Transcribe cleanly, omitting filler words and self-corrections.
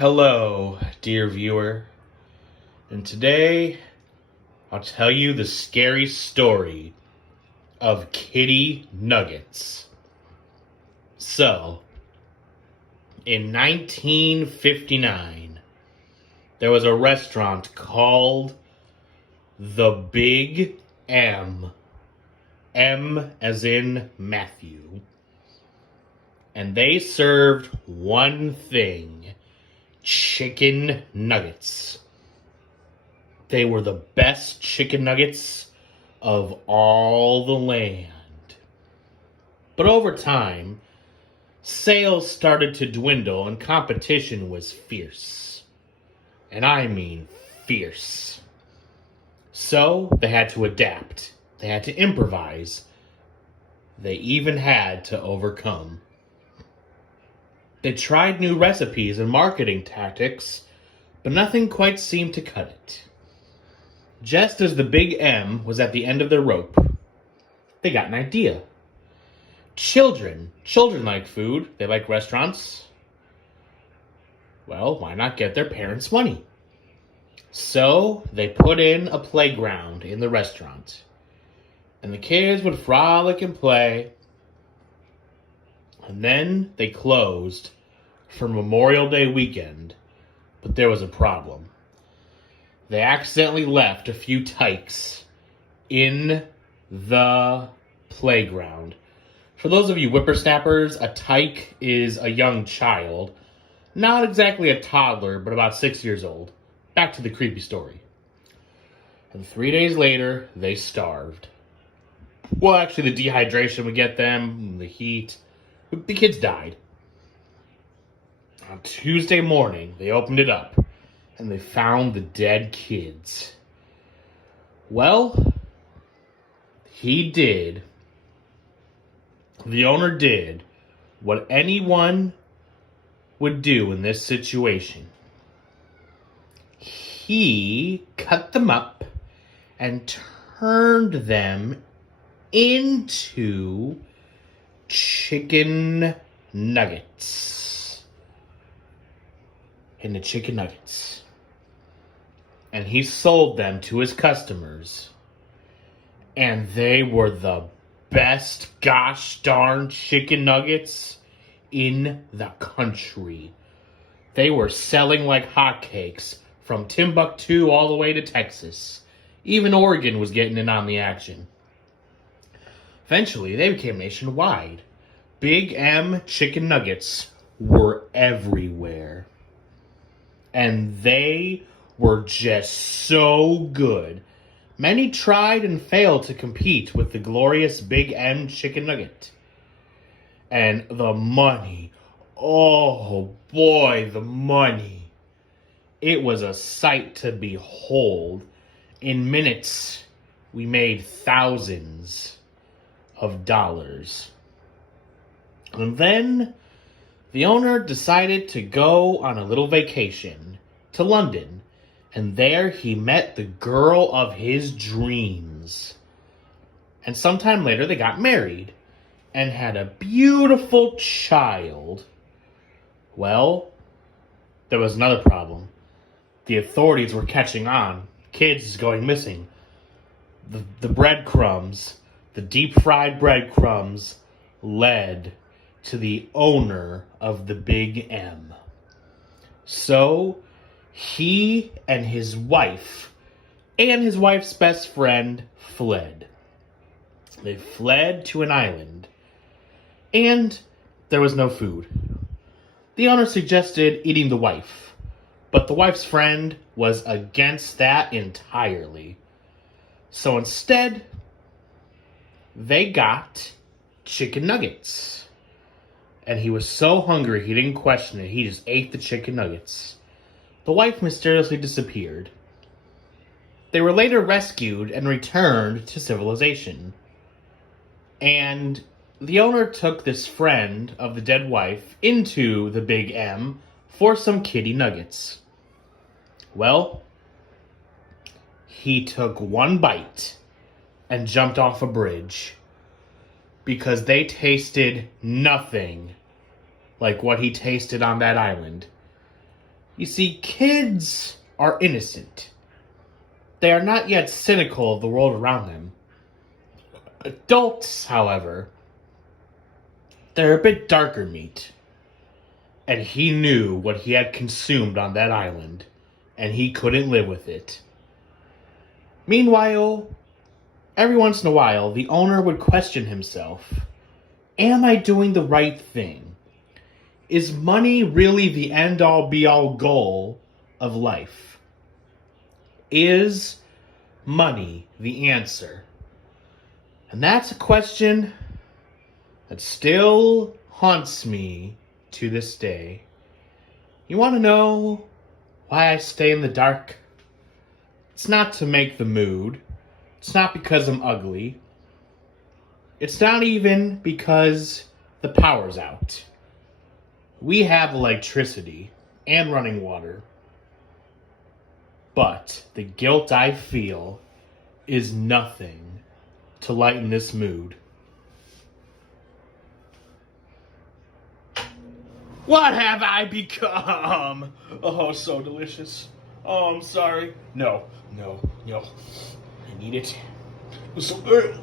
Hello, dear viewer, and today I'll tell you the scary story of Kiddy Nuggets. So, in 1959, there was a restaurant called the Big M. M as in Matthew. And they served one thing: chicken nuggets. They were the best chicken nuggets of all the land. But over time, sales started to dwindle and competition was fierce. And I mean fierce. So they had to adapt. They had to improvise. They even had to overcome. They tried new recipes and marketing tactics, but nothing quite seemed to cut it. Just as the Big M was at the end of their rope, they got an idea. Children like food. They like restaurants. Well, why not get their parents' money? So they put in a playground in the restaurant, and the kids would frolic and play. And then they closed for Memorial Day weekend, but there was a problem. They accidentally left a few tykes in the playground. For those of you whippersnappers, a tyke is a young child. Not exactly a toddler, but about 6 years old. Back to the creepy story. And 3 days later, they starved. Well, actually, the dehydration would get them, the heat. The kids died. On Tuesday morning, they opened it up, and they found the dead kids. Well, the owner did what anyone would do in this situation. He cut them up and turned them into chicken nuggets. And he sold them to his customers. And they were the best gosh darn chicken nuggets in the country. They were selling like hotcakes from Timbuktu all the way to Texas. Even Oregon was getting in on the action. Eventually, they became nationwide. Big M chicken nuggets were everywhere. And they were just so good. Many tried and failed to compete with the glorious Big M chicken nugget. And the money, oh boy, the money. It was a sight to behold. In minutes, we made thousands of dollars. And then the owner decided to go on a little vacation to London, and there he met the girl of his dreams. And sometime later they got married and had a beautiful child. Well, there was another problem. The authorities were catching on. Kids going missing. The breadcrumbs, the deep-fried breadcrumbs, led to the owner of the Big M. So he and his wife and his wife's best friend fled. They fled to an island, and there was no food. The owner suggested eating the wife, but the wife's friend was against that entirely. So instead, they got chicken nuggets. And he was so hungry he didn't question it. He just ate the chicken nuggets. The wife mysteriously disappeared. They were later rescued and returned to civilization. And the owner took this friend of the dead wife into the Big M for some kitty nuggets. Well, he took one bite and jumped off a bridge because they tasted nothing like what he tasted on that island. You see, kids are innocent. They are not yet cynical of the world around them. Adults, however, they're a bit darker meat. And he knew what he had consumed on that island, and he couldn't live with it. Meanwhile, every once in a while, the owner would question himself. Am I doing the right thing? Is money really the end-all be-all goal of life? Is money the answer? And that's a question that still haunts me to this day. You want to know why I stay in the dark? It's not to make the mood. It's not because I'm ugly. It's not even because the power's out. We have electricity and running water. But the guilt I feel is nothing to lighten this mood. What have I become? Oh, so delicious. Oh, I'm sorry. No. I need it. It's so good.